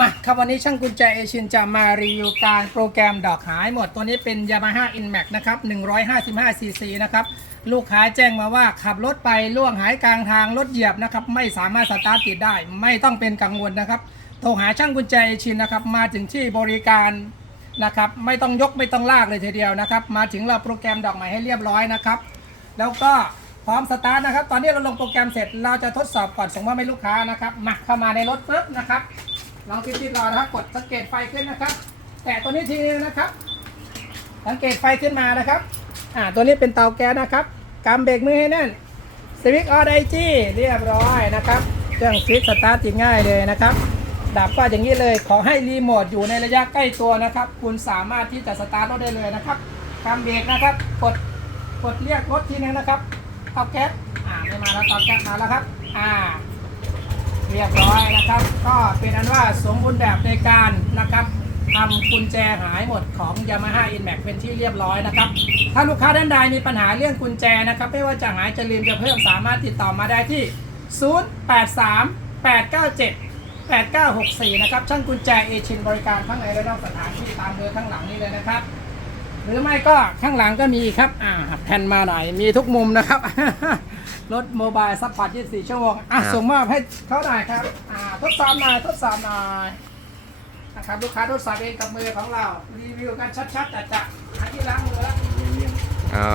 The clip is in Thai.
มาครับวันนี้ช่างกุญแจเอเชียนจะมารีวิวการโปรแกรมดอกหายหมด ตัวนี้เป็น Yamaha Inmax นะครับ 155 cc นะครับ ลูกค้าแจ้งมาว่าขับรถไปล่วงหายกลางทางรถเหยียบนะครับ ไม่สามารถสตาร์ทติดได้ ไม่ต้องเป็นกังวลนะครับ โทรหาช่างกุญแจเอเชียนนะครับ มาถึงที่บริการนะครับ ไม่ต้องยกไม่ต้องลากเลยทีเดียวนะครับ มาถึงเราโปรแกรมดอกใหม่ให้เรียบร้อยนะครับ แล้วก็พร้อมสตาร์ทนะครับ ตอนนี้เราลงโปรแกรมเสร็จ เราจะทดสอบก่อนส่งมอบให้ลูกค้านะครับ มาเข้ามาในรถปุ๊บนะครับ ลองติดๆรอนะครับกดสังเกตไฟขึ้นนะครับ แต่ตัวนี้ทีนึงนะครับ สังเกตไฟขึ้นมานะครับ อ่าตัวนี้เป็นเตาแก๊สนะครับกำเบรกมือให้แน่นสวิตช์ออไดจี้เรียบร้อยนะครับ เครื่องสวิตช์สตาร์ทติดง่ายเลยนะครับดับก็อย่างนี้เลยขอให้รีโมทอยู่ในระยะใกล้ตัวนะครับ คุณสามารถที่จะสตาร์ทรถได้เลยนะครับกำเบรกนะครับ กดกดเรียกรถทีนึงนะครับเตาแก๊สอ่าไม่มาแล้วเตาแก๊สมาแล้วครับ อ่า เรียบร้อยนะครับ ก็เป็นอันว่าสมบูรณ์แบบในการนะครับทำกุญแจหายหมดของ Yamaha Inmax เป็นที่เรียบร้อยนะครับ ถ้าลูกค้าท่านใดมีปัญหาเรื่องกุญแจนะครับ ไม่ว่าจะหายจะลืมจะเพิ่มสามารถติดต่อมาได้ที่ 083 897 8964 นะครับ ช่างกุญแจเอชินบริการทั้งในและนอกสถานที่ตามเบอร์ข้างหลังนี้เลยนะครับ หรือไม่ก็ข้างหลังก็มีครับ อ่าแผ่นมาหน่อย มีทุกมุมนะครับ รถโมบายซัพพอร์ต24 ชั่วโมงอะครับส่งมอบให้เขาหน่อยครับอ่าทดสอบหน่อยทดสอบหน่อยนะครับลูกค้าทดสอบเองกับมือของเรา รีวิวกันชัดๆจัดๆหาที่ล้างมือแล้ว อ๋อ